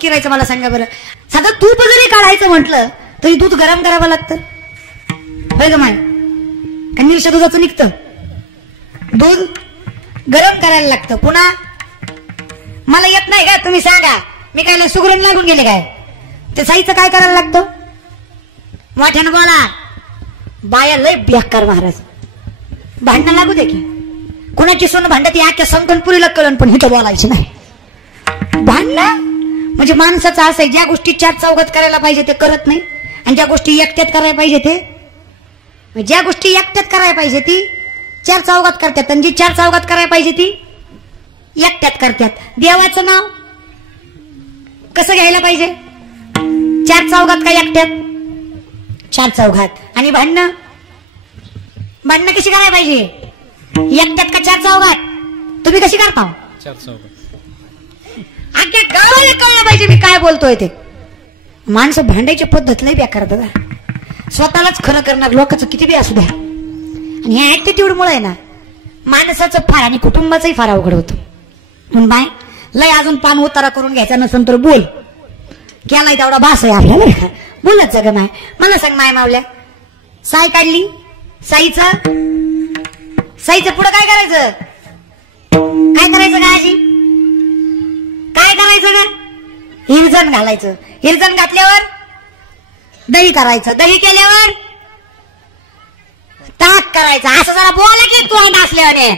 किरायचं मला सांगा बरं. साधं तूप जरी काढायचं म्हटलं तरी दूध गरम करावं लागतं, होय ग माय? निरशा दुधाचं निघतं, दूध गरम करायला लागतं. पुन्हा मला येत नाही का, तुम्ही सांगा, मी काय सुगरण लागून गेले काय? ते साईचं काय करायला लागतं? मोठ्यानं बोला. बाया लय बेकार महाराज, भांडणं लागू दे की. कुणाची सोन भांडत या अख्ख्या संकनपुरीला कळण, पण हिथं बोलायचं नाही. भांडणं म्हणजे माणसाचं असं आहे, ज्या गोष्टी चार चौघात करायला पाहिजे ते करत नाही, आणि ज्या गोष्टी एकट्यात करायला पाहिजे ते, ज्या गोष्टी एकट्यात करायला पाहिजे ती चार चौघात करतात, आणि जी चार चौघात करायला पाहिजे ती एकट्यात करतात. देवाचं नाव कसं घ्यायला पाहिजे? चार चौघात का एकट्यात? चार चौघात. आणि भांडणं भांडणं कशी करायला पाहिजे? एकट्यात का चार चौघात? तुम्ही कशी करता? चार चौघात. अख्ख्या गावाला कळलं पाहिजे मी काय बोलतोय ते. माणसं भांडायची पद्धत लई बेकार दादा. स्वतःलाच खरं करणार, लोकांचं किती बी असू द्या. आणि ह्या ऍटिट्यूड मुळे आहे ना, माणसाचं फार आणि कुटुंबाचंही फार अवघड होतं. म्हणून बाय लय अजून पान उतारा करून घ्यायचा नसेल तर बोल, केलाय तेवढा भास आहे आपल्याला, बोलत जग नाही. मला सांग माय मावल्या, साय काढली, साईचं पुढं काय करायचं? काय करायचं का आजी? काय करायचं का? हिरजण घालायचं. हिरजण घातल्यावर दही करायचं. दही केल्यावर ताक करायचं. असं जरा बोला की तू असल्याने.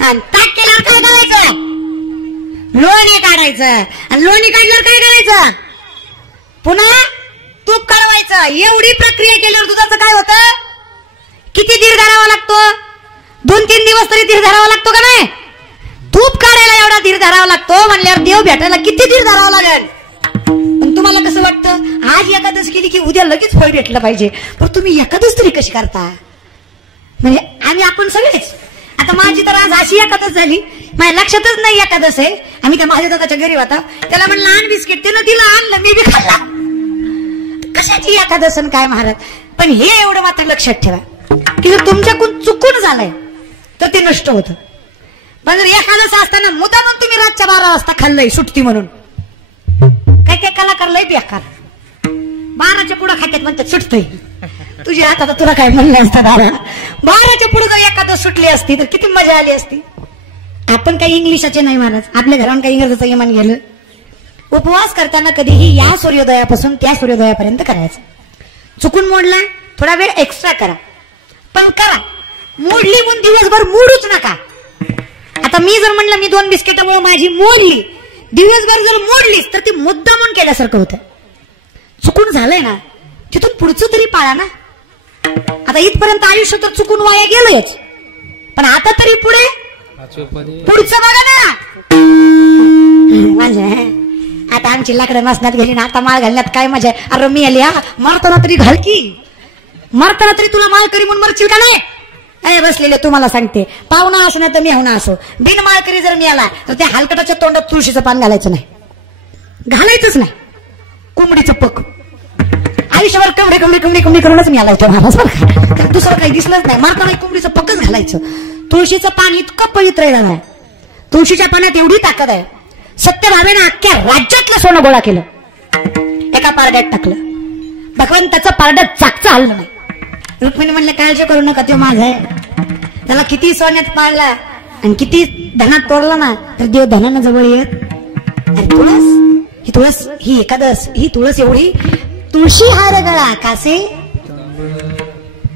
ताक केल्यावर काय करायचं? लोणी काढायचं. आणि लोणी काढल्यावर काय करायचं? पुन्हा तूप काढवायचं. एवढी प्रक्रिया केल्यावर दुधाचं काय होतं? किती धीर धरावा लागतो? 2-3 दिवस तरी धीर धरावा लागतो का नाही? तूप काढायला एवढा धीर धरावा लागतो म्हणल्यावर देव भेटायला किती धीर धरावा लागेल? पण तुम्हाला कसं वाटतं आज एकादश केली की उद्या लगेच फळ भेटलं पाहिजे, पण तुम्ही एकादश तरी कशी करता? म्हणजे आपण सगळेच. आता माझी तर आज अशी एकादश झाली, माझ्या लक्षातच नाही एकादश आहे. आम्ही त्या माझ्या दादाच्या घरी होता, त्याला म्हणलं आण बिस्किट, त्यानं दिलं, आणलं, मी बी खाल्ला. कशाची एकादश काय महाराज? पण हे एवढं मात्र लक्षात ठेवा की जर तुमच्याकडून चुकून झालंय तर ते नष्ट होतं. पण जर एकादश असताना मुद्दामून तुम्ही रातच्या 12 वाजता खाल्लंय सुट्टी म्हणून, काय काय कलाकार लय बेकार 12च्या पुढं खात्यात म्हणतात सुटतंय. तुझ्या हातात तुला काय म्हणलं असतं? 12च्या पुढे जर एकादश सुटली असती तर किती मजा आली असती. आपण काही इंग्लिशाचे नाही महाराज, आपल्या घरात काही इंग्रजीचं इमान गेलं. उपवास करताना कधीही या सूर्योदयापासून त्या सूर्योदयापर्यंत करायचं. चुकून मोडला थोडा वेळ एक्स्ट्रा करा, पण करा. मोडली म्हणून दिवसभर मोडूच नका. आता मी जर म्हणलं मी 2 बिस्किटामुळे माझी मोडली, दिवसभर जर मोडलीस तर ती मुद्दामून केल्यासारखं होतं. चुकून झालंय ना, तिथून पुढचं तरी पाळा ना. आता इथपर्यंत आयुष्य तर चुकून वाया गेलंच, पण आता तरी पुढे पुढचं बघा ना. आता आमची लाकडं नसण्यात गेली ना, आता माळ घालण्यात काय मजा आहे? अरे मी आली, मारताना तरी घाल की, मारताना तरी तुला माळकरी म्हणून मरशील का नाही? बसलेले तुम्हाला सांगते, पाहुणा असो नाही तर मी होणार असो, बिन माळकरी जर मी आला तर त्या हलकटाच्या तोंडात तुळशीचं पान घालायचं नाही, घालायचंच नाही. कोंबडीचं पक आयुष्यभर कमडे कमडे कमडे कमडे करूनच मी आला होतो महाराज. बरं दुसरं काही दिसलंच नाही. मारताना कोंबडीचं पकच घालायचं. तुळशीचं पान इतकं पवित्र आहे, तुळशीच्या पाण्यात एवढी ताकद आहे. सत्यभामेनं अख्ख्या राज्यातलं सोनं गोळा केलं, एका पारड्यात टाकलं. भगवंताचं पारडं चाकचं हललं नाही. रुक्मिणी म्हणलं काळजी करू नका, तो माझा आहे. त्याला किती सोन्यात पाळला आणि किती धनात तोडला ना तर देव धनानं जवळ येत. अरे तुळस ही एकादश, ही तुळस एवढी, तुळशी हार गळा कासे,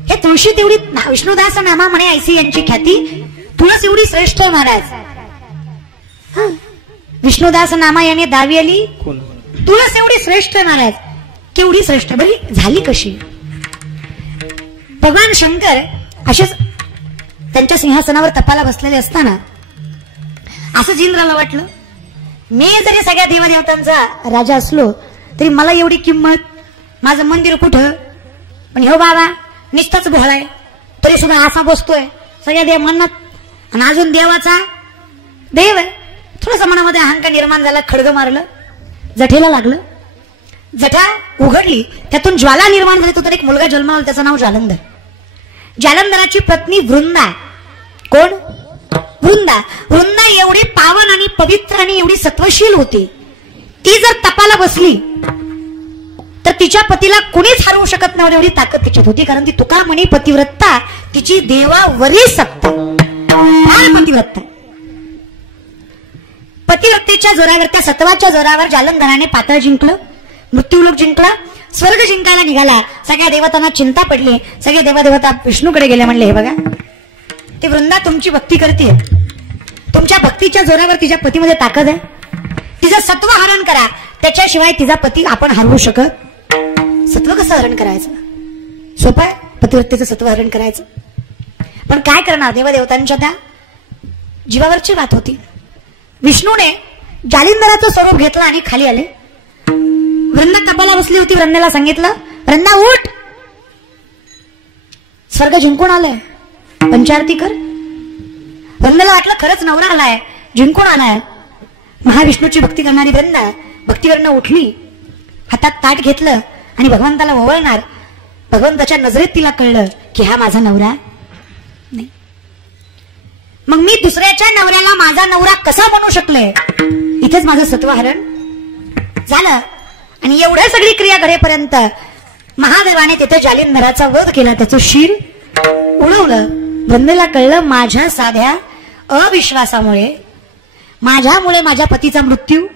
हे तुळशी तेवढी. विष्णुदास नामा म्हणे ऐसी यांची ख्याती, तुळस एवढी श्रेष्ठ आहे महाराज. विष्णुदास नामा याने दावी आली, तुळस एवढी श्रेष्ठ आहे महाराज. केवढी श्रेष्ठ बरी झाली कशी? भगवान शंकर असेच त्यांच्या सिंहासनावर तपाला बसलेले असताना असंच इंद्राला वाटलं, मी जरी सगळ्या देवदेवतांचा राजा असलो तरी मला एवढी किंमत, माझं मंदिर कुठं? पण हो बाबा निस्ताच भोळाय तरी सुद्धा असा बसतोय सगळ्या देव म्हणत, आणि अजून देवाचा देव आहे. थोडस मनामध्ये अहंकार निर्माण झाला, खडग मारलं, जठेला लागलं. जठा उघडली, त्यातून ज्वाला निर्माण झाली. तो तर एक मुलगा जन्माला, त्याचं नाव जालंधर. जालंधराची पत्नी वृंदा. कोण? वृंदा. वृंदा एवढी पावन आणि पवित्र आणि एवढी सत्वशील होती, ती जर तपाला बसली तर तिच्या पतीला कुणीच हरवू शकत नाही एवढी ताकद तिच्यात होती. कारण ती तुका म्हणी पतिव्रता तिची देवावरी सत्ता. पतिव्रता पतिव्रतेच्या जोरावर त्या सत्वाच्या जोरावर जालंधराने पाताळ जिंकलं, मृत्यूलोक जिंकला, स्वर्ग जिंकायला निघाला. सगळ्या देवतांना चिंता पडली. सगळे देवदेवता विष्णूकडे गेले. म्हणले हे बघा ते वृंदा तुमची भक्ती करते, तुमच्या भक्तीच्या जोरावर तिच्या पतीमध्ये ताकद आहे, तिचं सत्व हरण करा, त्याच्याशिवाय तिचा पती आपण हरवू शकत. सत्व कसं हरण करायचं? सोपं आहे पतिव्रतेचं सत्व हरण करायचं. पण काय करणार, देवदेवतांच्या त्या जीवावरची बात होती. विष्णूने जालिंधराचं स्वरूप घेतलं आणि खाली आले. वृंदा तपाला बसली होती. वृंदेला सांगितलं वृंदा उठ, स्वर्ग जिंकून आलाय, पंचारती कर. वृंदेला वाटलं खरंच नवरा आलाय, जिंकून आलाय. महाविष्णूची भक्ती करणारी वृंदा भक्तीवरनं उठली, हातात ताट घेतलं आणि भगवंताला ओवळणार. भगवंताच्या नजरेत तिला कळलं की हा माझा नवरा नाही. मग मी दुसऱ्याच्या नवऱ्याला माझा नवरा कसा म्हणू शकले? इथेच माझं सत्वहरण झालं. आणि एवढ्या सगळी क्रिया घडेपर्यंत महादेवाने तिथे जालिंधराचा वध केला, त्याचं शिर उडवलं. वृंदेला कळलं माझ्या साध्या अविश्वासामुळे, माझ्यामुळे माझ्या पतीचा मृत्यू,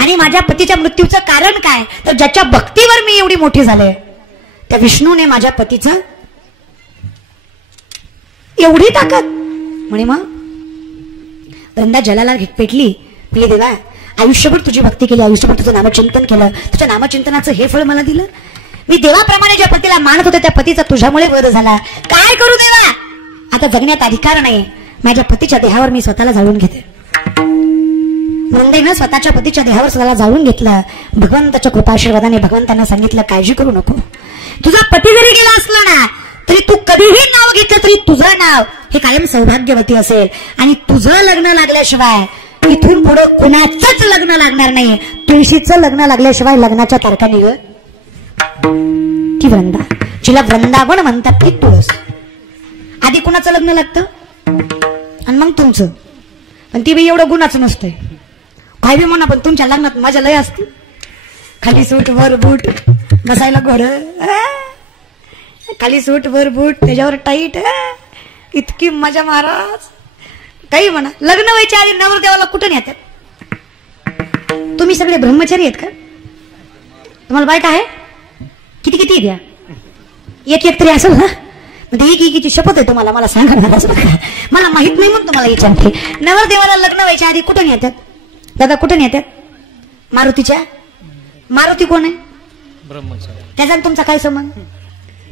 आणि माझ्या पतीच्या मृत्यूचं कारण काय तर ज्याच्या भक्तीवर मी एवढी मोठी झाले त्या विष्णूने माझ्या पतीचं एवढी ताकद. म्हणे मग वृंदा जलाला पेटली. म्हणजे देवा आयुष्यभर तुझी भक्ती केली, आयुष्यभर तुझं नामचिंतन केलं, तुझ्या नामचिंतनाचं हे फळ मला दिलं. मी देवाप्रमाणे ज्या पतीला मानत होते त्या पतीचा तुझ्यामुळे वध झाला. काय करू देवा? आता जगण्यात अधिकार नाही, माझ्या पतीच्या देहावर मी स्वतःला जाळून घेते. वृंदेनं स्वतःच्या पतीच्या देहावर स्वतःला जाळून घेतलं. भगवंताच्या कृपाशीर्वादाने भगवंतांना सांगितलं काळजी करू नको, तुझा पती जरी गेला असला ना तरी तू कधीही नाव घेतलं तरी तुझं नाव हे कायम सौभाग्यवती असेल. आणि तुझं लग्न लागल्याशिवाय इथून पुढे कुणाचंच लग्न लागणार नाही. तुळशीचं लग्न लागल्याशिवाय लग्नाच्या तारखा निघत ती वृंदा, जिला वृंदावन म्हणतात ती तुळस. आधी कुणाचं लग्न लागतं आणि मग तुमचं. पण ती बी एवढं गुणाचं नसतंय. काय बी म्हणा, पण तुमच्या लग्नात मजा लय असते. खाली सूट वर बूट, बसायला घोड, खाली सूट वर बूट, त्याच्यावर टाईट, इतकी मजा महाराज. काही म्हणा, लग्न व्हायच्या आधी नवरदेवाला कुठं नेतात? तुम्ही सगळे ब्रह्मचारी आहेत का? तुम्हाला बायका आहे? किती किती द्या? एक एक तरी असेल ना. म्हणजे एकीची शपथ आहे तुम्हाला, मला सांगा ना. मला माहित नाही म्हणून तुम्हाला विचारते. नवरदेवाला लग्न व्हायच्या आधी कुठं नेतात दादा? कुठं नेतात? मारुतीच्या. मारुती कोण आहे? ब्रह्मचारी. त्याचा तुमचा काय संबंध?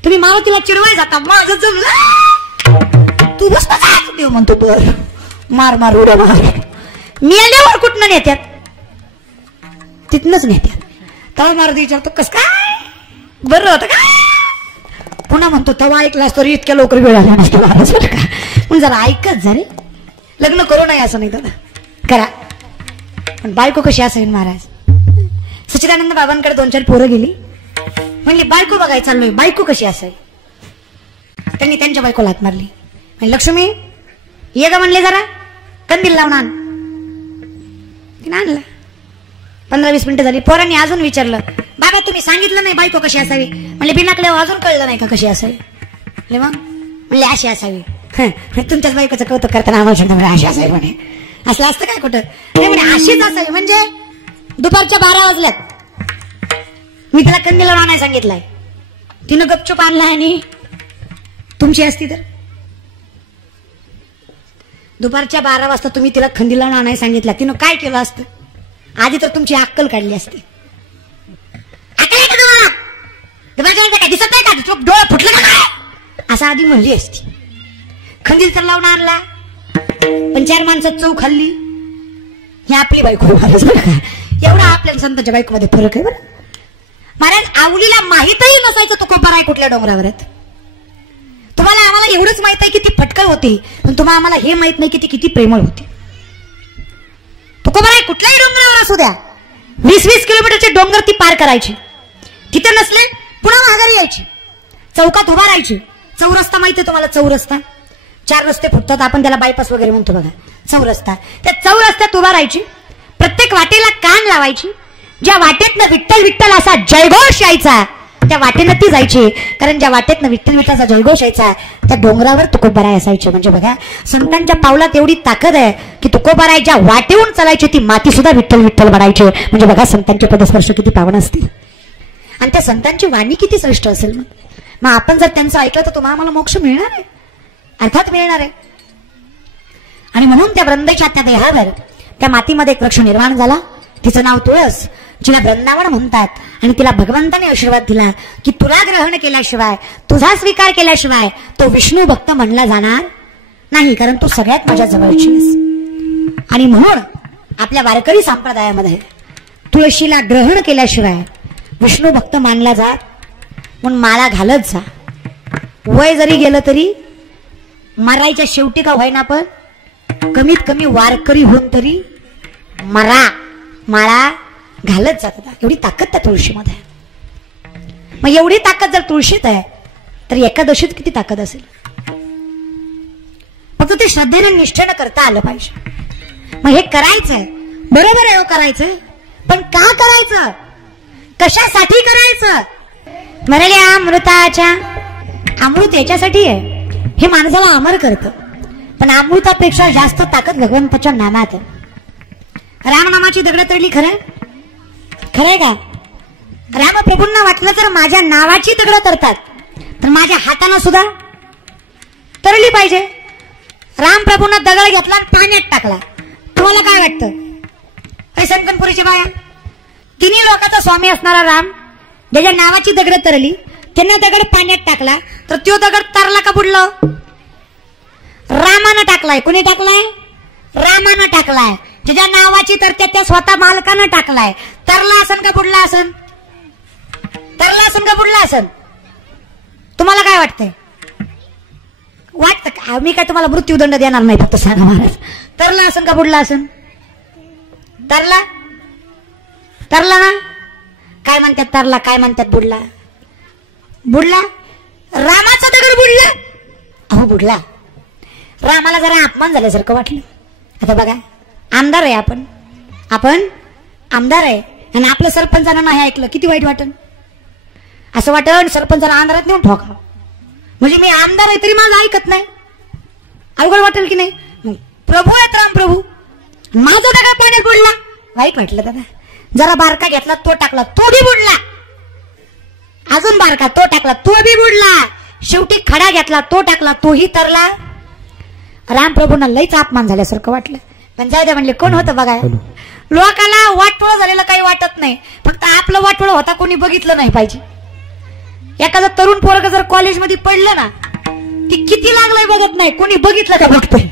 तुम्ही मारुतीला चिडवाय जाता. माझं जमलं तू बस देव म्हणतो बर मार मार उड्या मार. मेल्यावर कुठनं नेत्यात? तिथनच नेत्यात. तवा मारुती विचारतो कस काय बरं होतं का? पुन्हा म्हणतो तवा ऐकलास तरी इतक्या लवकर वेळ आला नसतो महाराज बरं का. पण जरा ऐकत जरे, लग्न करू नये असं नाही दादा, करा. पण बायको कशी असेल महाराज? सच्चिदानंद बाबांकडे 2-4 पोरं गेली. म्हणली बायको बघाय चाललोय, बायको कशी असेल? त्यांनी त्यांच्या बायकोला हात मारली. लक्ष्मी ये ग म्हणले, जरा कंदील लावून आण. तिने आणला. 15-20 मिनिटं झाली. पोरांनी अजून विचारलं बाबा तुम्ही सांगितलं नाही बायको कशी असावी? म्हणले बिनाकडे अजून कळलं नाही का कशी असावी? मग म्हणले अशी असावी. तुमच्याच बायकोचं कौतुक करताना आम्हाला अशी असावी म्हणे. असलं असतं काय कुठं? नाही म्हणे अशीच असावी. म्हणजे दुपारच्या 12 वाजल्यात मी तिला कंदील आणायला सांगितलंय, तिनं गपचूप आणलाय. आणि तुमची असती तर दुपारच्या 12 वाजता तुम्ही तिला खंदील आणायला सांगितलं, तिनं काय केलं असतं? आधी तर तुमची अक्कल काढली असते. काय दिसत नाही का? डोळा फुटलं का काय? असं आधी म्हणली असती. खंदील तर लावून आणला, पण 4 माणसात चव खाल्ली. ही आपली बायको महाराज बरं का. एवढा आपल्या संतांच्या बायकोमध्ये फरक आहे बरं महाराज. आवलीला माहितही नसायचं तो कोपराय कुठल्या डोंगरावर आहेत. तुम्हाला आम्हाला एवढंच माहित आहे की ती फटकळ होती, पण तुम्हाला आम्हाला हे माहित नाही की ती किती प्रेमळ होती. तो कोपराय कुठल्याही डोंगरावर असू द्या, 20-20 किलोमीटरचे डोंगर ती पार करायची. तिथे नसले पुन्हा माघारी यायची, चौकात उभा राहायची. चौरस्ता माहितीये तुम्हाला? चौरस्ता 4 रस्ते फुटतात, आपण त्याला बायपास वगैरे म्हणतो बघा. चौरस्ता, त्या चौरस्त्यात उभा राहायची. प्रत्येक वाटेला कान लावायची ज्या वाटेतनं विठ्ठल विठ्ठल असा जयघोष यायचा त्या वाटेनं ती जायची. कारण ज्या वाटेतनं विठ्ठल विठ्ठलचा जयघोष यायचा त्या डोंगरावर तुकोबाराय असायचे. म्हणजे बघा संतांच्या पावलात एवढी ताकद आहे की तुकोबाराय ज्या वाटेहून चालायची ती माती सुद्धा विठ्ठल विठ्ठल बनायचे. म्हणजे बघा संतांचे पदस्पर्श किती पावन असतील आणि त्या संतांची वाणी किती श्रेष्ठ असेल. मग आपण जर त्यांचं ऐकलं तर तुम्हाला आम्हाला मोक्ष मिळणार आहे, अर्थात मिळणार आहे. आणि म्हणून त्या वृंदेच्या त्या देहावर त्या मातीमध्ये एक वृक्ष निर्माण झाला. तिचं नाव तुळस, जिला वृंदावन म्हणतात. आणि तिला भगवंताने आशीर्वाद दिला की तुला ग्रहण केल्याशिवाय, तुझा स्वीकार केल्याशिवाय तो विष्णू भक्त म्हणला जाणार नाही, कारण तू सगळ्यात माझ्या जवळची आहेस. आणि म्हणून आपल्या वारकरी संप्रदायामध्ये तुळशीला ग्रहण केल्याशिवाय विष्णू भक्त मानला जात. म्हणून माळा घालत जा. वय जरी गेलं तरी मरायच्या शेवटी का होईना पण कमीत कमी वारकरी होऊन तरी मरा, माळा घालत जातात. एवढी ताकद त्या तुळशीमध्ये आहे. मग एवढी ताकद जर तुळशीत आहे तर एकादशीत किती ताकद असेल. फक्त ते श्रद्धेने निष्ठेनं करता आलं पाहिजे. मग हे करायचंय बरोबर आहे, करायचंय पण का करायचं, कशासाठी करायचं. मरल्या अमृताच्या, अमृत याच्यासाठी आहे हे माणसाला अमर करतं. पण अमृतापेक्षा जास्त ताकद भगवंताच्या नामात आहे. रामनामाची दगड तडली खरं खरंय का. रामप्रभूंना वाटलं तर माझ्या नावाची दगड तरतात तर माझ्या हातानं सुद्धा तरली पाहिजे. रामप्रभूंना दगड घेतला आणि पाण्यात टाकला. तुम्हाला काय वाटतं संकनपुरीची बाया, तिन्ही लोकांचा स्वामी असणारा राम ज्याच्या नावाची दगड तरली त्यांना दगड पाण्यात टाकला तर तो दगड तरला का बुडलं. रामानं टाकलाय. कुणी टाकलाय, रामानं टाकलाय. ज्याच्या नावाची तर त्या स्वतः मालकानं टाकलाय. तरला असन का बुडला असन, तरला असन का बुडला असन. तुम्हाला काय वाटतंय, वाटतं का. मी काय तुम्हाला मृत्यूदंड देणार नाही, फक्त सांगा महाराज तरला असन का बुडला असन. तरला, तरला ना. काय म्हणतात तरला, काय म्हणतात बुडला. बुडला, रामाचा दगड बुडला. अहो बुडला. रामाला जरा अपमान झाल्यासारखं वाटलं. आता बघा आमदार आहे आपण, आपण आमदार आहे आणि आपलं सरपंचानं नाही ऐकलं किती वाईट वाटन. असं वाटन सरपंचाला आंधारात नेऊन ठोका. म्हणजे मी आमदार आहे तरी माझं ऐकत नाही, अवघड वाटेल की नाही. प्रभू आहेत राम प्रभू, माझं दगड पाण्यात बुडला. वाईट वाटलं दादा. जरा बारका घेतला तो टाकला तो बी बुडला. अजून बारका तो टाकला तो बी बुडला. शेवटी खडा घेतला तो टाकला तोही तरला. रामप्रभूंना लईच अपमान झाल्यासारखं वाटलं. पण जाऊ द्या म्हणले, कोण होतं बघा. लोकाला वाटोळ झालेलं काही वाटत नाही, फक्त आपलं वाटोळ होता कोणी बघितलं नाही पाहिजे. एखादं तरुण पोरग जर कॉलेजमध्ये पडलं ना ती किती लागलंय बघत नाही, कोणी बघितलं का बघतोय.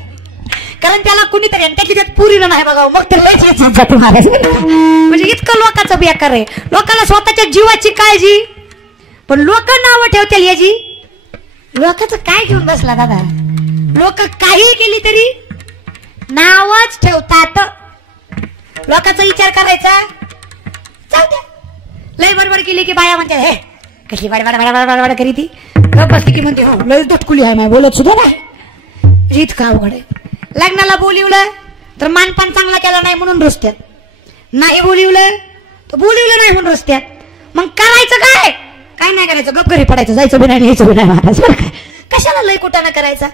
कारण त्याला कुणीतरी त्याची त्यात पुरीला नाही बघावं मग ते लयच जाते महाराज. म्हणजे इतकं लोकांचं बेकार आहे. लोकांना स्वतःच्या जीवाची काळजी, पण लोक नावं ठेवतील याची. लोकांचं काय घेऊन बसला दादा. लोक काही केली तरी नावच ठेवतात. लोकांचा विचार करायचा जाऊ द्या. लय बडबड केली की बाया म्हणते हे कशी बडबड करी ती बसली की म्हणते हो लय दटकुली आहे माय, बोलत सुद्धा नाही. इतकं अवघड आहे. लग्नाला बोलिवलं तर मानपान चांगला केला नाही म्हणून रुसत्यात, नाही बोलिवलं तर बोलिवलं नाही म्हणून रुसत्यात. मग करायचं काय, काय नाही करायचं, गप घरी पडायचं, जायचं बी नाही यायचं बी नाही महाराज. बरं काय कशाला लय कुटाणा करायचा.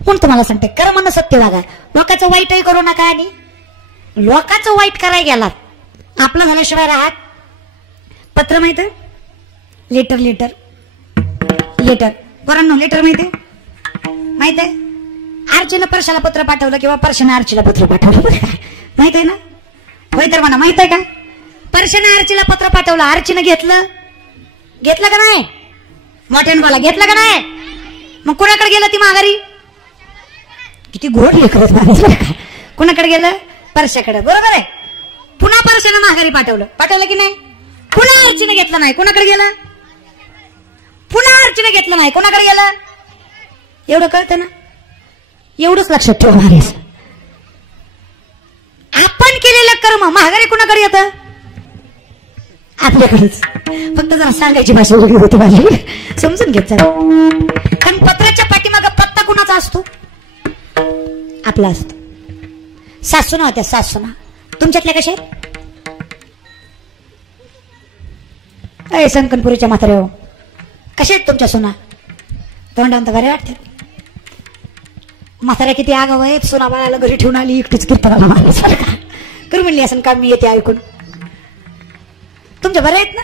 म्हणून तुम्हाला सांगते कर्मनं सत्य वागा. लोकांचं वाईटही करू नका आणि लोकांचं वाईट करायला गेलात आपलं झाल्याशिवाय राहत. पत्र माहित आहे, लेटर लेटर लेटर पोरांनो लेटर माहित आहे, माहित आहे. अर्चीनं परशाला पत्र पाठवलं किंवा परशाने अर्चीला पत्र पाठवलं, माहित आहे ना. होय तर म्हणा माहित आहे का. परशाने अर्चीला पत्र पाठवलं, अर्चीनं घेतलं, घेतलं का नाही. मोठ्यानं बोला, घेतलं का नाही. मग कुणाकडे गेलं ती माघारी. किती गोड लेकरच मारायचं. कुणाकडे गेलं, परशाकडे. बरोबर आहे. पुन्हा परशानं माघारी पाठवलं, पाठवलं की नाही. पुन्हा अर्चीनं घेतलं नाही, कोणाकडे गेलं. पुन्हा अर्चीनं घेतलं नाही, कोणाकडे गेलं. एवढं कळतं ना. एवढंच लक्षात ठेवा महाराज. आपण केलेलं कर्म माघारी कुणाकडे येतं, आपल्याकडेच. फक्त जरा सांगायची भाषा वेगळी होती माझी, समजून घेत जा. कारण पत्राच्या पाठीमागे पत्ता कुणाचा असतो, आपला असतो. सासूना होत्या, सासूना तुमच्यातल्या कशा आहेत. अय संकनपुरीच्या म्हातारे हो, कशा आहेत तुमच्या सुना? तोंडांत बरे वाटते. म्हाताऱ्या किती आगाव आहेत, सुना बाळाला घरी ठेवून आली एकटीच कीर्तनाला मारायचं का कर म्हणली असं का मी येते ऐकून. तुमच्या बरे आहेत ना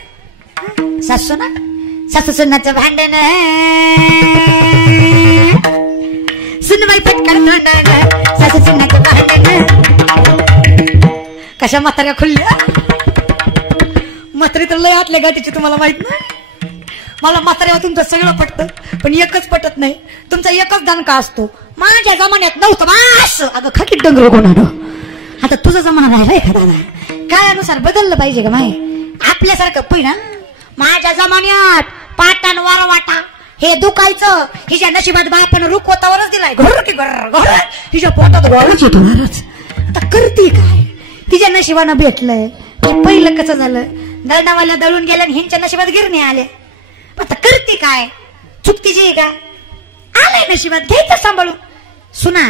सासू ना? सासू सुनाचं भांडण सुनबाई पटकन तोंडानं सासू सुनाचं भांडण. कशा म्हाताऱ्या खुलल्या? म्हातारी तर लय आतल्या गाठीची तुम्हाला माहित नाही. मला म्हाताऱ्यावर तुमचं सगळं पटतं, पण एकच पटत नाही, तुमचा एकच दणका असतो. माझ्या जमान्यात नव्हतं मास. अगं खाकी डंगर कोणानं. आता तुझा जमाना राहिलाय का दादा? काळानुसार बदललं पाहिजे का माय? आपल्यासारखं पहिला माझ्या जमान्यात पाटान वारवाटा हे दुखायचं. हिच्या नशिबात बापानं रुखवतावरच दिलाय. घर की घर हिच्या पोटात घरच येतो. आता करते काय? तिच्या नशिबानं भेटलंय. पहिलं कसं झालं, दळणावाला दळून गेल्या आणि ह्यांच्या नशिबात गिरणी आल्या. आता करते काय? चुकती जी का आलाय नशिबात, घ्यायचं सांभाळून. सुना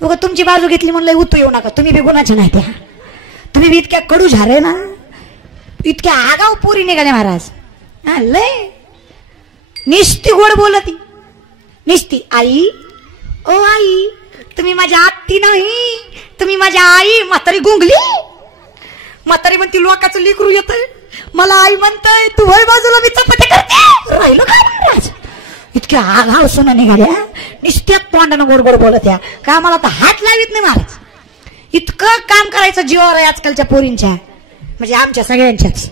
बघ, तुमची बाजू घेतली म्हणलं उतू येऊ नका. तुम्ही बी गुणाच्या नाही त्या. तुम्ही बी इतक्या कडू झाले ना, इतक्या आगाव पोरी निघाले महाराज. लय निस्ती गोड बोलती, निस्ती आई ओ आई तुम्ही माझ्या आत्ती नाही, तुम्ही माझ्या आई. म्हातारी गुंगली. म्हातारी म्हणती लोकांचं लेकरू येतंय, मला आई म्हणताय, तू वय बाजूला मी चपाती करते. राहिलो काय महाराज? इतक्या आगाव सुना निघाल्या, निस्त्यात तोंडानं गोड गोड बोलत या. का मला तर हात लावित नाही महाराज. इतकं काम करायचं जीवावर आहे आजकालच्या पोरींच्या, म्हणजे आमच्या सगळ्यांच्याच.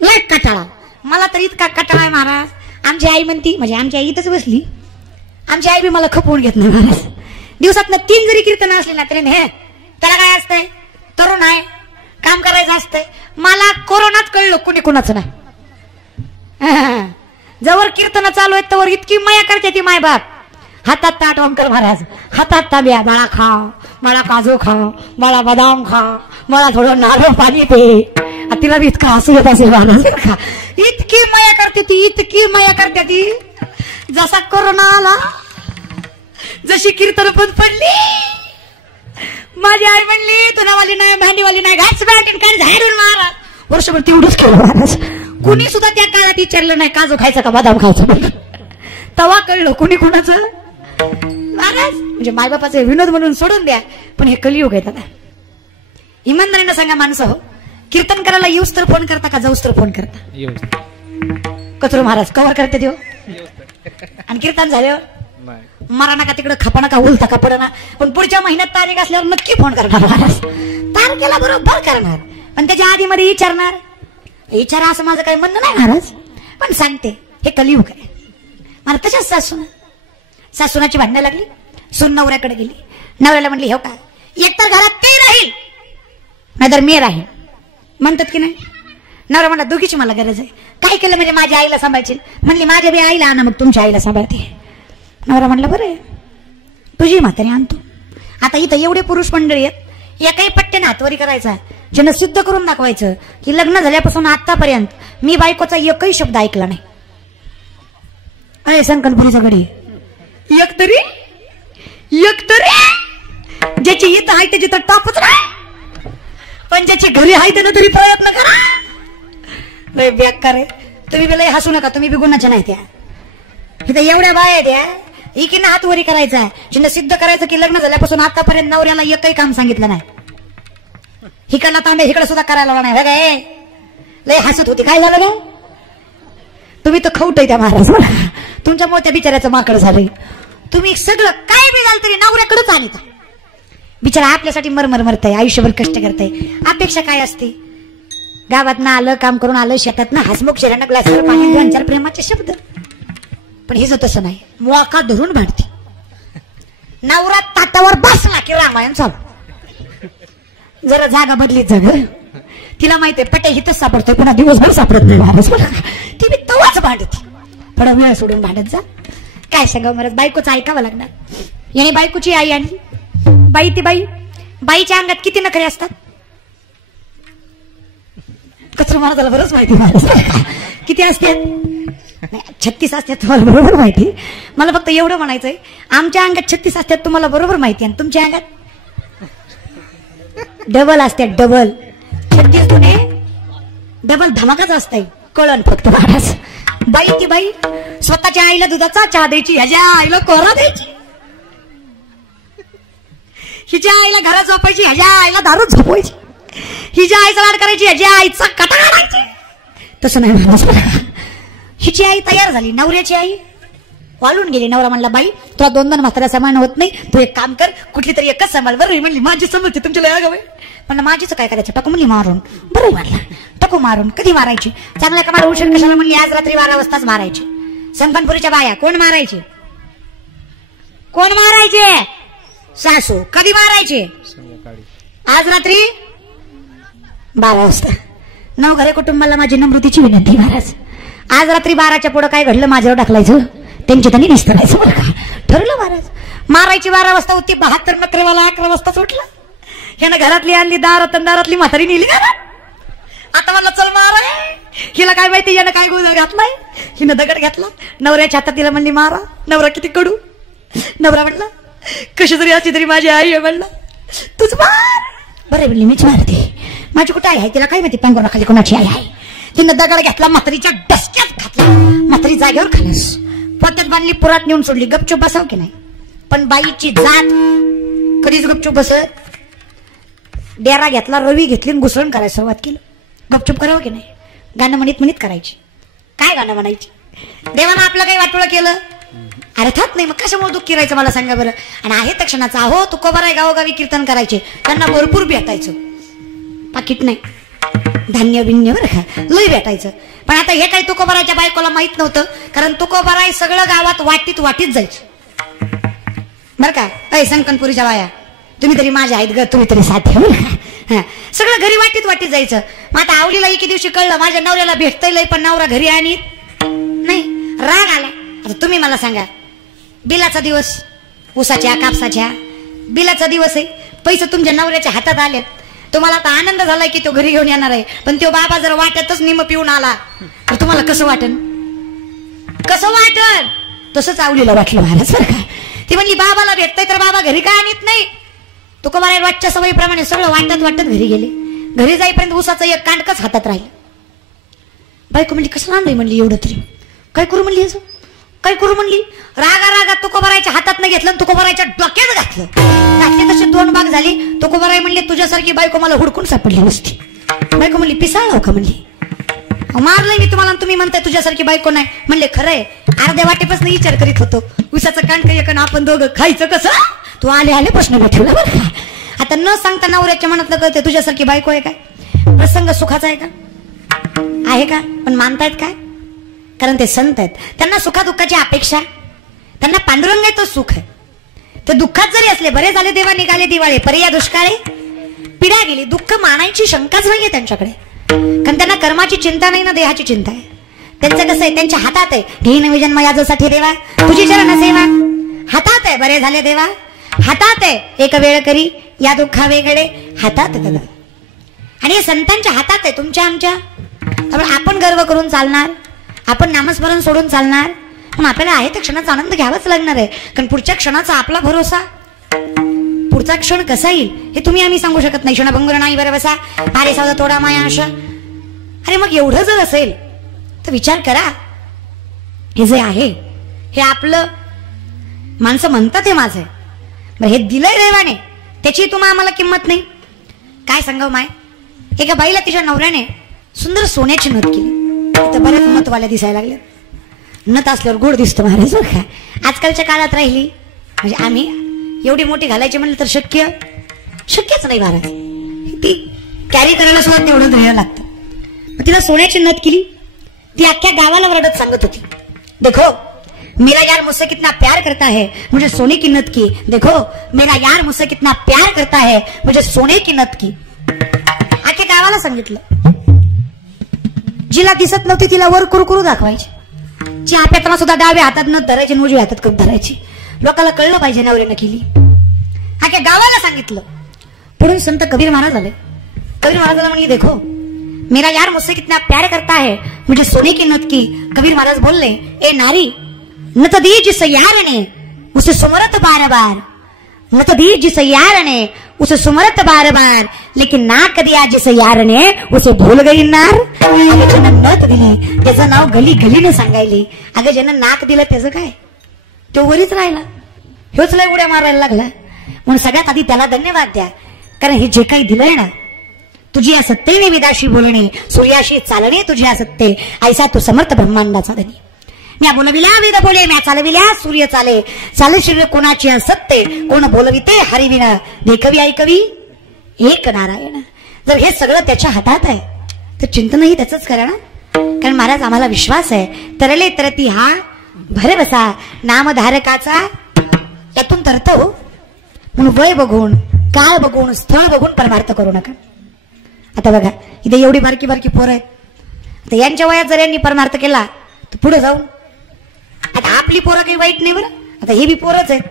लय कटाळा. मला तर इतका कटाळा आहे महाराज. आमची आई म्हणती, म्हणजे आमची आई इथंच बसली, आमची आई बी मला खपवून घेत नाही महाराज. दिवसातनं 3 जरी कीर्तन असले ना तरी हे त्याला काय असतंय, तरुण आहे, काम करायचं असतंय. मला कोरोनात कळलं कुणी कुणाचं नाही. जवळ कीर्तन चालू आहेत तवर इतकी माया करते ती माय बाप. हातात ताट ओंकार महाराज, हातात ताब्या, बाळा खाव, मला काजू खाव, मला बदाम खाव, मला थोडं नारळ पाणी पे. तिला बी इतका हसू येत असेल महाराज. इतकी माया करते ती, इतकी माया करते ती. जसा कोरोना आला, जशी कीर्तन बंद पडली, माझी आई म्हणली तुनावाली नाही, भांडीवाली नाही, घास बॅटिंग काय झाडून महाराज. वर्षभर तेवढंच केलं महाराज. कुणी सुद्धा त्या काळात विचारलं नाही काजू खायचं का बदाम खायचं. तवा कळलं कुणी कुणाचं महाराज. म्हणजे मायबापाचे विनोद म्हणून सोडून द्या, पण हे कलियुग आहे दादा. इमानदारीनं सांगा माणसं हो, कीर्तन करायला येऊस तर फोन करता का जाऊस तर फोन करता? कचरो महाराज कवर करते देव. आणि कीर्तन झाल्यावर मरा नका तिकडे खपा नका, उलता का पडना. पण पुढच्या महिन्यात तारीख असल्यावर नक्की फोन करणार महाराज. तारखेला बरोबर करणार, पण त्याच्या आधी मध्ये विचारणार. विचारा असं माझं काही म्हणणं नाही महाराज, पण सांगते हे कलियुग आहे. मला तशाच सासूनाची भांडणं लागली. सून नवऱ्याकडे गेली. नवऱ्याला म्हणली हो का, एकतर घरात ते राहील नाहीतर मी राहील म्हणतात की नाही. नवरा म्हणला दोघीची मला गरज आहे. काय केलं म्हणजे माझ्या आईला सांभाळशील? म्हणली माझ्या बी आईला आणा, मग तुमच्या आईला सांभाळते. नवरा म्हणला बरं तुझी म्हातारी आणतो. आता इथं एवढे पुरुष मंडळी आहेत, एकाही पट्ट्याने हातवरी करायचा, ज्यांना सिद्ध करून दाखवायचं की लग्न झाल्यापासून आतापर्यंत मी बायकोचा एकही शब्द ऐकला नाही. अरे संकल्पनेचा गडी एकतरी ज्याची इथं आहे त्याची तर टापच नाही, पण ज्याची घरी आहे त्यानं तरी प्रयत्न करा. लय बेकार आहे. तुम्ही बी लय हसू नका, तुम्ही बी गुणाच्या नाही त्या. इथं एवढ्या बाया द्या एकीनं हातवरी करायचा, जिनं सिद्ध करायचं की लग्न झाल्यापासून आतापर्यंत नवऱ्याला एकही काम सांगितलं नाही. हिकडला तांबे इकडे सुद्धा करायला नाही. बघा लय हसत होती. काय झालं ग? तुम्ही तर खवट आहे त्या महाराज. तुमच्यामुळे त्या बिचाऱ्याचं माकड झालंय. तुम्ही सगळं काय बी झालं तरी नवऱ्याकडेच आणता. बिचारा आपल्यासाठी मरमर मरताय, आयुष्यभर कष्ट करताय. अपेक्षा काय असते? गावात ना आलं, काम करून आलं, शेतात ना हसमुख शरीरानं ग्लासवर पाणी, 2-4 प्रेमाचे शब्द. पण हिचं तसं नाही, मोका धरून भांडते. नवरा ताटावर बसला की रामायण चालू. जरा जागा बदलीत जाग. तिला माहितीये पटे हिथच सापडतोय, पुन्हा दिवसभर सापडत नाही महाराज. ती बी तवाच भांडते. थोडा वेळ सोडून भांडत जा. काय सांगावं महाराज, बायकोचं ऐकावं लागणार. याने बायकोची आई आणली. बाई ती बाईच्या अंगात किती नखरे असतात? कचरा महाराजाला बरंच माहिती महाराज. किती असतात? 36 असतात तुम्हाला बरोबर माहिती. मला फक्त एवढं म्हणायचंय, आमच्या अंगात 36 असतात तुम्हाला बरोबर माहिती, आणि तुमच्या अंगात डबल असतात. डबल 36 गुणे डबल धमाकाच असतंय. कळण फक्त महाराज. बाई ती बाई स्वतःच्या आईला दुधाचा चहा द्यायची, ह्याच्या आईला कोरा द्यायची, हिच्या आईला घरात झोपायची, ह्याच्या आईला दारू झोपवायची, हिच्या आईचा लाड करायची, ह्याच्या आईचा कटा काढायची. तसं नाही महाराज. हिची आई तयार झाली, नवऱ्याची आई वाळून गेली. नवरा म्हणला बाई तुला 2-2 म्हाताऱ्या समान होत नाही, तू एक काम कर कुठली तरी एकच सांभाळ. बरं म्हणली माझी समजते तुमच्या लया गावे. म्हणलं माझीच काय करायचं, टाकू म्हणली मारून. बरं म्हणला टाकू मारून. कधी मारायची, चांगल्या कमाल उशीर कशाला म्हणली, आज रात्री 12 वाजताच मारायची. संपनपुरीच्या बाया कोण मारायचे, कोण मारायचे, सासू. कधी मारायचे, आज रात्री 12 वाजता. नवघरे कुटुंबाला माझी नम्रतेची विनंती महाराज, आज रात्री 12च्या पुढे काय घडलं माझ्यावर टाकलायचं, त्यांच्या त्यांनी निस्तरायचं. बरं का, ठरलं महाराज. मारायची 12 वाजता होती, 72 नखरेवाला 11 वाजता सुटला. ह्यानं घरातली आणली दारातली म्हातारी नेली घरात. आता म्हणलं चल मारा. हिला काय माहिती यानं काय गोंधळ घातलाय. हिनं दगड घेतला, नवऱ्याच्या हातात तिला म्हणली मारा. नवरा किती कडू. नवरा म्हणला कशी तरी असली तरी माझी आई आहे, म्हणला तूच मार. बरं म्हणली मीच मारते, माझी कुठं आई आहे तिला काय माहिती, पांगोरा खाली कोणाची आई आहे. तिनं दगड घेतला, म्हातारीच्या डसक्यात घातला, म्हातारी जागेवर खालस. पत्त्यात बांधली, पुरात नेऊन सोडली. गपचूप बसाव की नाही, पण बाईची जात कधीच गपचूप बसत. डेरा घेतला, रवी घेतली, घुसळण करायला सुरुवात केलं. गपचूप करावं की नाही, गाणं म्हणीत करायची. काय गाणं म्हणायची, देवानं आपलं काही वाटोळं केलं अर्थात नाही, मग कशामुळे दुःख किरायचं मला सांगा बरं. आणि आहे त्या क्षणाचा अहो तुकोबाराय गावोगावी कीर्तन करायचे, त्यांना भरपूर भेटायचं, पाकिट नाही धान्य बिन्य बरं का, लई भेटायचं. पण आता हे काही तुकोबारायच्या बायकोला माहित नव्हतं, कारण तुकोबाराय सगळं गावात वाटीत जायचं बरं का. अय संकनपुरीच्या बाया तुम्ही तरी माझ्या आहेत ग, तुम्ही तरी साध्य. सगळं घरी वाटीत जायचं. मग आता आवलीला एके दिवशी कळलं माझ्या नवऱ्याला भेटतंय, पण नवरा घरी आणि नाही. राग आला. आता तुम्ही मला सांगा, बिलाचा दिवस, ऊसाच्या कापसाच्या बिलाचा दिवस आहे, पैसे तुमच्या नवऱ्याच्या हातात आलेत, तुम्हाला आता आनंद झालाय की तो घरी घेऊन येणार आहे. पण तो बाबा जर वाट्यातच निम पिऊन आला तर तुम्हाला कसं वाटन, कसं वाटन. तसंच आवलीला वाटलं महाराज बरं का. ती म्हणली बाबाला भेटतंय तर बाबा घरी काय आणत नाही. तुकोबाराय वाटच्या सवयीप्रमाणे सगळं वाटत घरी गेले. घरी जाईपर्यंत ऊसाचं एक कांडकच हातात राहिलं. बायको म्हणली कसं आणलंय, म्हणली एवढं तरी काय करू, म्हणली असं काय करू म्हणली. रागात तुकोबारायच्या हातात न घेतलं, तुकोबारायच्या डोक्यात घातलं. घातली तशी 2 भाग झाली. तुकोबाराय म्हणली तुझ्यासारखी बायको मला हुडकून सापडली नसती. बायको म्हणली पिसाळलं का, म्हणली मारलंय मी तुम्हाला, तुम्ही म्हणताय तुझ्यासारखी बायको नाही. म्हणले खरंय, अर्ध्या वाटेपासून विचार करीत होतो, ऊसाचं कांडक एक आपण दोघं खायचं कसं. तू आले प्रश्न भेटला बरं का. आता न सांगता नवऱ्याच्या मनातलं कळते तुझ्यासारखी बायको आहे काय. प्रसंग सुखाचा आहे का, आहे का, पण मानतायत काय, कारण ते संत आहेत. त्यांना सुखादुःखाची अपेक्षा, त्यांना पांडुरंगाचं सुख आहे. ते दुःखात जरी असले, बरे झाले देवा निघाले दिवाळे, पर्या दुष्काळे पिढ्या गेली. दुःख मानायची शंकाच नाहीये त्यांच्याकडे, कारण त्यांना कर्माची चिंता नाही ना, देहाची चिंता आहे. त्यांचं कसं आहे, त्यांच्या हातात आहे. घेईन विजन्म याजसाठी देवा तुझी चरण सेवा, हातात आहे. बरे झाले देवा हातात आहे. एक वेळ करी या दुःखा वेगळे हातात कदा. आणि हे संतांच्या हातात आहे, तुमच्या आमच्या. त्यामुळे आपण गर्व करून चालणार, आपण नामस्मरण सोडून चालणार, पण आपल्याला आहे त्या क्षणाचा आनंद घ्यावाच लागणार आहे. कारण पुढच्या क्षणाचा आपला भरोसा, पुढचा क्षण कसा येईल हे तुम्ही आम्ही सांगू शकत नाही. क्षणभंगुर नाही बरं बसा, अरे सावधा थोडा माया आशा. अरे मग एवढं जर असेल तर विचार करा, हे जे आहे हे आपलं, माणसं म्हणतात हे माझं आहे, बरं हे दिलंय देवाने, त्याची तुम्हाला आम्हाला किंमत नाही. काय सांगाव माय, एका बाईला तिच्या नवऱ्याने सुंदर सोन्याची नथ केली. तर बऱ्याच नथवाल्या दिसायला लागल्या. नथ असल्यावर गोड दिसतो महाराज बरं का. आजकालच्या काळात राहिली म्हणजे आम्ही एवढी मोठी घालायची म्हणलं तर शक्यच नाही महाराज. ती कॅरी करायला सुद्धा तेवढं ध्येय लागतं. मग तिला सोन्याची नथ केली. ती अख्ख्या गावाला रडत सांगत होती, देखो मेरा यार मुझसे कितना प्यार करता है, मुझे सोने की नथ की. देखो मेरा यार मुझसे कितना प्यार करता है, मुझे सोने की नथ की. अख्ख्या गावाला सांगितलं. जिला दिसत नव्हती तिला वर कुरकुरू दाखवायची. चहा पेताना सुद्धा डाव्या हातात नथ धरायची आणि उजव्या हातात कप धरायची. लोकांना कळलं पाहिजे नवऱ्यानं केली. अख्ख्या गावाला सांगितलं. पुढून संत कबीर महाराज आले. कबीर महाराजाला म्हणले, देखो मेरा यार मुझसे कितना प्यार करता है, मुझे सोने की नथ की. कबीर महाराज बोलले, ए नारी नत दी जिस यार ने उसे सुमरत बार बार. नत दी जिस यार ने उसे सुमरत बार बार, लेकिन नाक दिया जिस यार ने उसे भूल गई नार. ज्यानं नथ दिली त्याचं नाव गली गलीने सांगायली. अगं ज्यानं नाक दिलं त्याचं काय, तो वरीच राहिला, ह्योच लय उड्या मारायला लागला. म्हणून सगळ्यात आधी त्याला धन्यवाद द्या, कारण हे जे काही दिलंय ना, तुझी या सत्तेने विदाशी बोलणे, सूर्याशी चालणे तुझी या सत्ते, ऐसा तू समर्थ ब्रह्मांडाचा धनी. म्या बोलविल्या वेद बोले, म्या चालविल्या सूर्य चाले, चाले श्री कोणाची सत्ते, कोण बोलविते हरिविना, देखवी ऐकवी एक नारायण. जर हे सगळं त्याच्या हातात आहे तर चिंतनही त्याचंच करा ना. कारण महाराज आम्हाला विश्वास आहे, तरले तरती हा भरे बसा नामधारकाचा, त्यातून तरत हो. म्हणून वय बघून, काळ बघून, स्थळ बघून परमार्थ करू नका. आता बघा इथे एवढी बारकी बारकी पोरं आहेत, आता यांच्या वयात जर यांनी परमार्थ केला तर पुढे जाऊन, आता आपली पोरं काही वाईट नाही बरं, आता हे बी पोरच आहेत.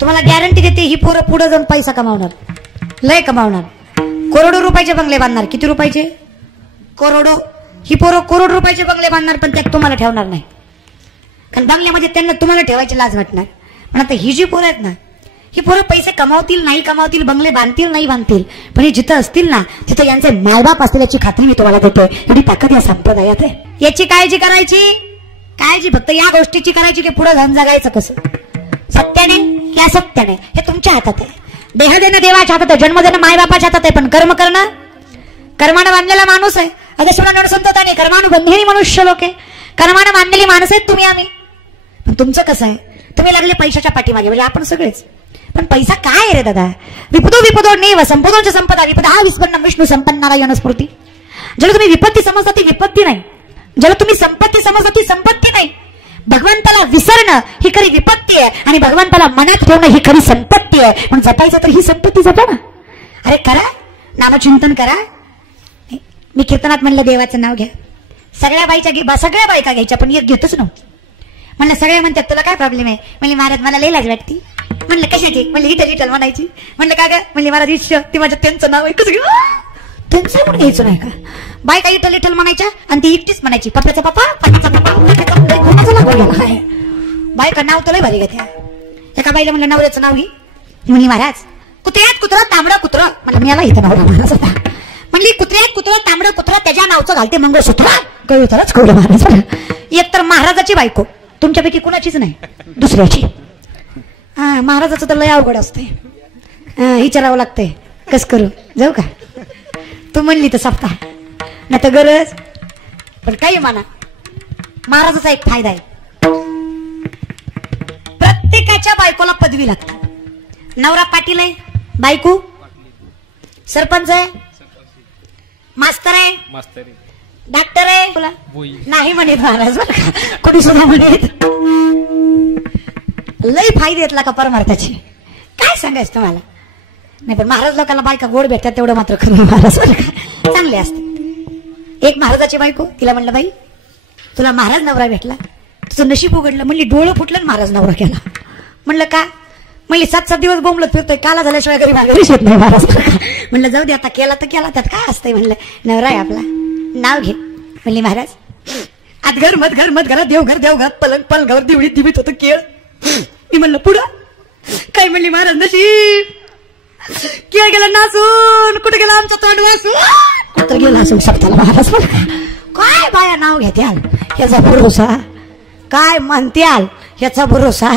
तुम्हाला गॅरंटी देते ही पोरं पुढे जाऊन पैसा कमावणार, लय कमावणार. करोडो रुपयाचे बंगले बांधणार. किती रुपयाचे? करोडो. ही पोरं करोड रुपयाचे बंगले बांधणार, पण त्यात तुम्हाला ठेवणार नाही. कारण बंगल्यामध्ये त्यांना तुम्हाला ठेवायची लाज वाटणार. पण आता ही जी पोरं आहेत ना, ही पोरं पैसे कमावतील नाही कमावतील, बंगले बांधतील नाही बांधतील, पण हे जिथं असतील ना तिथं यांचे मायबाप असल्याची खात्री मी तुम्हाला देतोय. एवढी ताकद या संप्रदायात आहे. याची काळजी करायची, काळजी फक्त या गोष्टीची करायची की पुढे जाऊन जगायचं कसं, सत्याने की असत्याने, हे तुमच्या हातात आहे. देह देणं देवाच्या हातात आहे, जन्म देणं मायबापाच्या हातात आहे, पण कर्म करणं कर्मानं बांधलेला माणूस आहे. अगस्वरांना संतताने कर्मानुबंधीनी मनुष्य लोक आहे, कर्मानं बांधलेली माणसं आहेत तुम्ही आम्ही. पण तुमचं कसं आहे, तुम्ही लागले पैशाच्या पाठीमागे, म्हणजे आपण सगळेच. पण पैसा काय आहे रे दादा? विपदो विपदो नेव संपदोंच संपदा, विपदा विस्पन्न विष्णू संपन्नारायण स्फूर्ती. ज्याला तुम्ही विपत्ती समजता ती विपत्ती नाही, ज्याला तुम्ही संपत्ती समजता ती संपत्ती नाही. भगवंताला विसरणं ही खरी विपत्ती आहे, आणि भगवंताला मनात ठेवणं ही खरी संपत्ती आहे. पण जपायचं तर ही संपत्ती जपा ना. अरे करा नामचिंतन करा. मी कीर्तनात म्हणलं देवाचं नाव घ्या, सगळ्या बायका घ्यायच्या, पण एक घेतच नव्हती. म्हणलं सगळ्या म्हणतात तुला काय प्रॉब्लेम आहे? म्हणले महाराज मला लई लाज वाटती. म्हणलं कशाची? म्हणले लिटल म्हणायची. म्हणलं का ग? म्हणले महाराज ईश्वर ती माझ्या त्यांचं नाव आहे, कसं त्यांचं पण घ्यायचं नाही का? बायका लिटल म्हणायच्या आणि ती एकटीच म्हणायची पप्पाचा पप्पा, पप्पाचा पप्पा. बायका नाव तर लय भारी घेत्या. एका बाईला म्हणलं नवऱ्याचं नाव घे. म्हणली महाराज कुत्र्यात कुत्रा तांबडा कुत्रा. म्हणलं मी याला इथं नवरा महाराज होता. म्हणली कुत्र्यात कुत्रा तांबडं कुत्रा, त्याच्या नावचं घालते मंगळसूत्र. कळूच कळलं महाराज. एक तर महाराजाची बायको, तुमच्यापैकी कुणाचीच नाही, दुसऱ्याची. हा महाराजाचं तर लय अवघड असते, विचारावं लागतंय कस करू. जाऊ का? तू म्हणली तर सप्ताह नाही तर गरज. पण काही म्हणा, महाराजाचा एक फायदा आहे, प्रत्येकाच्या बायकोला पदवी लागते. नवरा पाटील आहे, बायको सरपंच आहे, मास्तर आहे, डॉक्टर आहे, तुला नाही म्हणत महाराज कोणी सुद्धा म्हणत. लय फायदे येतला का परमार्थाची, काय सांगायचं तुम्हाला. नाही पण महाराज लोकांना बायका गोड भेटतात तेवढं मात्र खरं. महाराज चांगले असते. एक महाराजाची बायको, तिला म्हणलं बाई तुला महाराज नवरा भेटला, तुझं नशीब उघडलं. म्हणली डोळं फुटलं महाराज नवरा केला. म्हणलं का? म्हणली 7-7 दिवस बोंबलत फिरतोय, काला झाल्याशिवाय घरी मागे शेत नाही महाराज. म्हणलं जाऊ दे आता, केला तर केला, त्यात काय असतंय. म्हणलं नवरा आहे आपला, नाव घे. म्हणली महाराज आतघर मधघर मधघरात देवघर पलंग पलंगावर दिवळीत दिवीत होतं केळ. मी म्हणलं पुढं काय? म्हणली महाराज नशीब केळ गेला नासून, कुठे गेला आमचा तोंड वासून, कुठं गेला असून सप्ताला महाराज. काय बाया नाव घेत्याल याचा भरोसा, काय म्हणत्याल याचा भरोसा.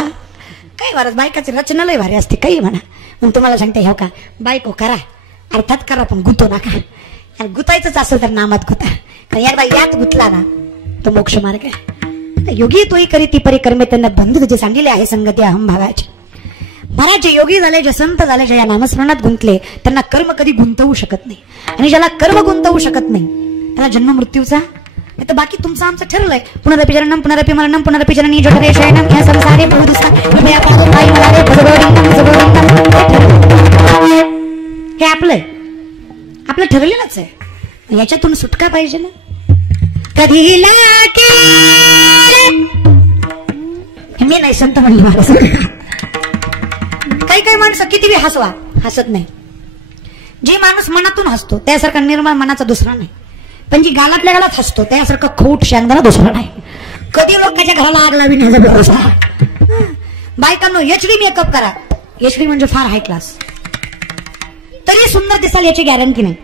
काय महाराज बायकाची रचना लय भारी असते, काही म्हणा. म्हणून तुम्हाला सांगते हो का, बायको करा अर्थात करा, पण गुंतो नका. आणि गुतायचंच असेल तर नामात गुता, कारण एकदा यात गुतला ना तो मोक्ष मार्ग आहे. योगी तोही करी ती परिक्रमे त्यांना बंधू जे सांगितले आहे संगती अहम भागाचे. महाराज जे योगी झाले, जे संत झाले, जे या नामस्मरणात गुंतले, त्यांना कर्म कधी गुंतवू शकत नाही. आणि ज्याला कर्म गुंतवू शकत नाही त्याला जन्म मृत्यूचा नाही तर बाकी तुमचं आमचं ठरलंय. पुनरपि जननम पुनरपि मरणम पुनरपि जननी जठरे शयनम ह्या संसारे बहुदिसा कृपया पादो पायी मलारे भजगोविंदम हे आपलं ठरलेलंच आहे. याच्यातून सुटका पाहिजे ना. कधी लाके मी नाही संत म्हणली महाराज. काही माणसं किती बी हसवा हसत नाही. जे माणूस मनातून हसतो त्यासारखा निर्मळ मनाचा दुसरा नाही. पण जी गालातल्या गालात हसतो त्यासारखा खोट शांगदाना दुसरा नाही. कधी लोकांच्या घराला आग लावी नाही. बायकांनो HD मेकअप करा, एचडी म्हणजे फार हाय क्लास, तरी सुंदर दिसाल याची गॅरंटी नाही.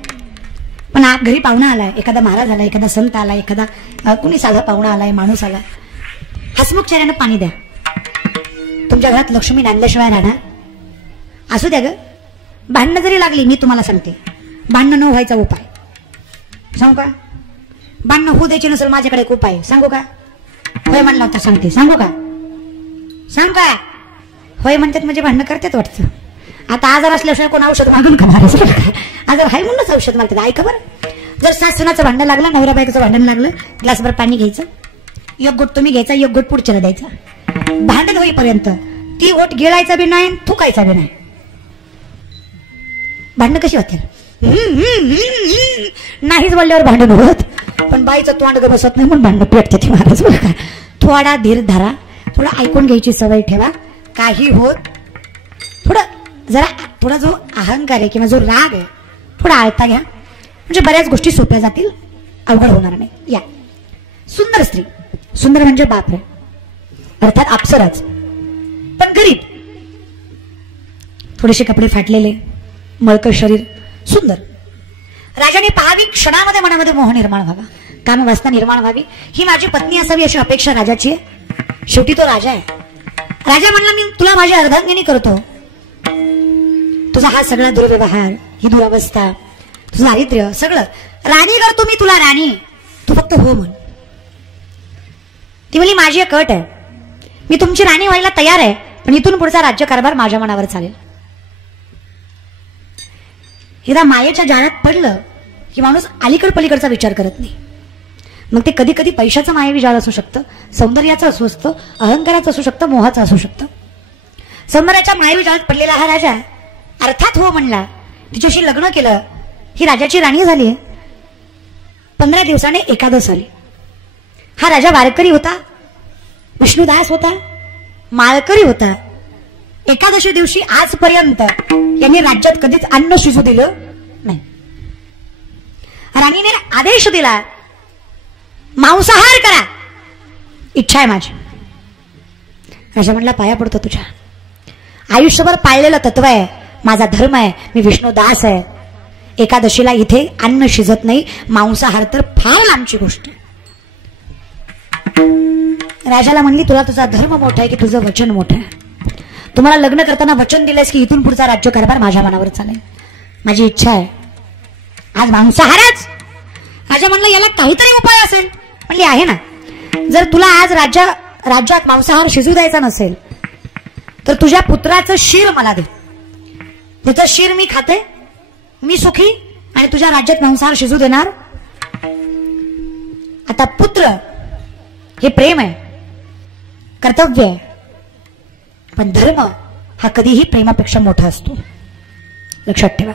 पण घरी पाहुणा आलाय, एखादा महाराज आलाय, एखादा संत आलाय, एखादा कुणी साधा पाहुणा आलाय, माणूस आलाय, हसमुख चेहऱ्यानं पाणी द्या. तुमच्या घरात लक्ष्मी नांदल्याशिवाय राहणार. असू द्या ग, भांडणं जरी लागली, मी तुम्हाला सांगते, भांडणं न व्हायचा उपाय सांगू का? भांडणं होऊ द्यायची नसेल, माझ्याकडे एक उपाय सांगू का? होय म्हणला होता, सांगते, सांगू का? सांग का? होय म्हणतात म्हणजे भांडणं करतात वाटतं. आता आजार असल्याशिवाय कोण औषध मागून का महाराज? आजार हाय म्हणूनच औषध मागतात. ऐका बरं, जर सासूनाचं भांडण लागलं, नवरा बायकोचं भांडण लागलं, ग्लासभर पाणी घ्यायचं, एक गोट तुम्ही घ्यायचा, एक गोट पुढच्याला द्यायचा. भांडण होईपर्यंत ती ओट गिळायचा बी नाही, थुकायचा बी नाही. भांडणं कशी होते? नाहीच बोलल्यावर भांडण होत, पण बाईचं तोंड ग बसत नाही म्हणून भांडण पेटते ती महाराज. बरं का, थोडा धीर धरा, थोडं ऐकून घ्यायची सवय ठेवा. काही होत थोडा जो अहंकार आहे किंवा जो राग आहे थोडा आळता घ्या, म्हणजे बऱ्याच गोष्टी सोप्या जातील, अवघड होणार नाही. या सुंदर स्त्री, सुंदर म्हणजे बापरे, अर्थात अप्सराच, पण गरीब, थोडेसे कपडे फाटलेले, मळकट शरीर, सुंदर. राजाने पाहावी, क्षणामध्ये मनामध्ये मोह निर्माण व्हावा, कामवासना निर्माण व्हावी. ही माझी पत्नी असावी अशी अपेक्षा राजाची आहे. शेवटी तो राजा आहे. राजा म्हणला, मी तुला माझी अर्धांगिनी करतो. तुझा हा सगळा दुर्व्यवहार, ही दुरावस्था, तुझं दारिद्र्य सगळं राणी करतो मी तुला राणी, तू फक्त हो म्हण. ती म्हणली, माझी एक अट आहे, मी तुमची राणी व्हायला तयार आहे, पण इथून पुढचा राज्यकारभार माझ्या मनावर चालेल. एकदा मायेच्या जाळ्यात पडलं की माणूस अलीकड पलीकडचा विचार करत नाही. मग ते कधी कधी पैशाचं मायेवी जाळ असू शकतं, सौंदर्याचं असू शकतं, अहंकाराचं असू शकतं, मोहाचं असू शकतं. सौंदर्याच्या मायेवी जाळ्यात पडलेला हा राजा अर्थात हो म्हणला, तिच्याशी लग्न केलं, ही राजाची राणी झाली. 15 दिवसाने एकादश आली. हा राजा वारकरी होता, विष्णुदास होता, माळकरी होता. एकादशी दिवशी आजपर्यंत यांनी राज्यात कधीच अन्न शिजू दिलं नाही. राणीने आदेश दिला, मांसाहार करा, इच्छा आहे माझी. राजा म्हणला, पाया पडतो तुझ्या, आयुष्यभर पाळलेलं तत्व आहे, माझा धर्म आहे, मी विष्णुदास आहे. एकादशीला इथे अन्न शिजत नाही, मांसाहार तर फार आमची गोष्ट आहे. राजाला म्हणली, तुला तुझा धर्म मोठा आहे की तुझं वचन मोठं आहे? तुम्हाला लग्न करताना वचन दिलंयस की इथून पुढचा राज्यकारभार माझ्या मनावर चालेल. माझी इच्छा आहे आज मांसाहारच. राजा म्हणलं, याला काहीतरी उपाय असेल. म्हणली, आहे ना. जर तुला आज राज्यात मांसाहार शिजू द्यायचा नसेल तर तुझ्या पुत्राचं शिर मला दे, त्याचं शिर मी खाते, मी सुखी, आणि तुझ्या राज्यात मांसाहार शिजू देणार. आता पुत्र हे प्रेम आहे, कर्तव्य आहे, पण धर्म हा कधीही प्रेमापेक्षा मोठा असतो, लक्षात ठेवा.